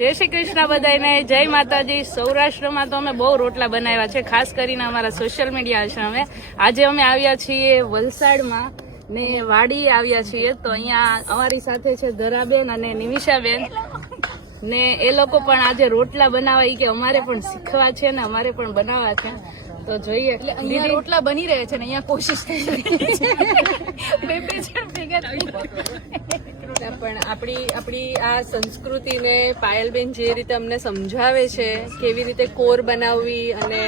જય શ્રી કૃષ્ણ બધાને, જય માતાજી. સૌરાષ્ટ્રમાં તો અમે બહુ રોટલા બનાવ્યા છે, ખાસ કરીને અમારા સોશિયલ મીડિયા આશ્રમે. આજે અમે આવ્યા છીએ વલસાડમાં ને વાડી આવ્યા છીએ, તો અહીંયા અમારી સાથે છે ધરાબેન અને નિમિષાબેન ને એ લોકો પણ આજે રોટલા બનાવવા કે અમારે પણ શીખવા છે ને અમારે પણ બનાવવા છે. તો જોઈએ, એટલે અહીંયા રોટલા બની રહ્યા છે ને અહીંયા કોશિશ થઈ રહી છે પણ આપણી આ સંસ્કૃતિને પાયલબેન જે રીતે અમને સમજાવે છે, કેવી રીતે કોર બનાવવી અને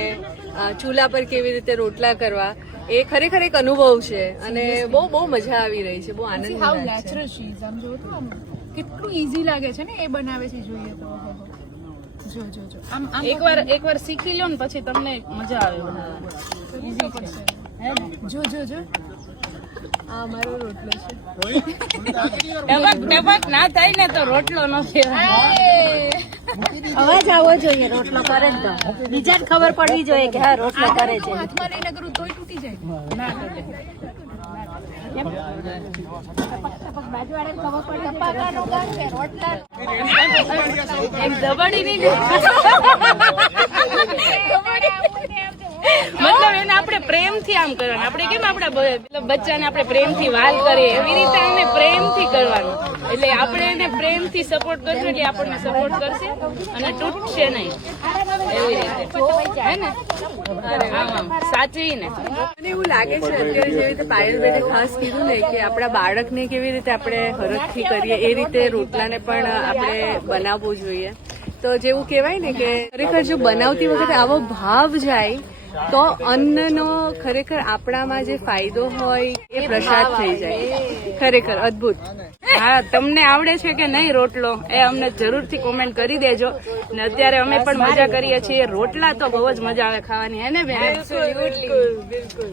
ચૂલા પર કેવી રીતે રોટલા કરવા, એ ખરેખર એક અનુભવ છે અને બહુ મજા આવી રહી છે, બહુ આનંદ હાઉ નેચરલ શી ઇઝ. આમ જો તો કેટલું ઈઝી લાગે છે ને એ બનાવે છે, જોઈએ તો જો જો જો આમ એકવાર શીખી લો ને પછી તમને મજા આવે. ઈઝી પડશે. જો જો જો આ અમારો રોટલો છે. ટપક ના થાય ને તો રોટલો ન કહેવાય. અવાજ આવવો જોઈએ, રોટલો કરે જ તો બીજાને ખબર પડવી જોઈએ કે હા રોટલો કરે છે. હાથમાં લઈને કરું તોય તૂટી જાય. ના તૂટે. એક દબાડી નહીં મતલબ એને આપણે પ્રેમથી આમ કરવાનું. આપણે કેમ આપણા બચ્ચાને આપણે પ્રેમથી વાલ કરીએ એવી રીતે એને પ્રેમથી કરવાનું. એટલે આપણે એને પ્રેમથી સપોર્ટ કરશું એટલે આપણને સપોર્ટ કરશે અને તૂટશે નહીં એવી રીતે, હે ને? આમ સાચવીને. મને એવું લાગે છે અત્યારે જેવી રીતે પાયલબેને ખાસ કીધું ને કે આપણા બાળકને કેવી રીતે આપણે હરખથી કરીએ એ રીતે રોટલાને પણ આપણે બનાવવું જોઈએ. તો જેવું કહેવાય ને કે ખરેખર જો બનાવતી વખતે આવો ભાવ જાય તો અન્નનો ખરેખર આપણામાં જે ફાયદો હોય એ પ્રસાદ થઈ જાય. ખરેખર અદ્ભુત. હા, તમને આવડે છે કે નહીં રોટલો એ અમને જરૂરથી કોમેન્ટ કરી દેજો. ને અત્યારે અમે પણ મજા કરીએ છીએ. રોટલા તો બહુ જ મજા આવે ખાવાની, હે ને બેન? બિલકુલ.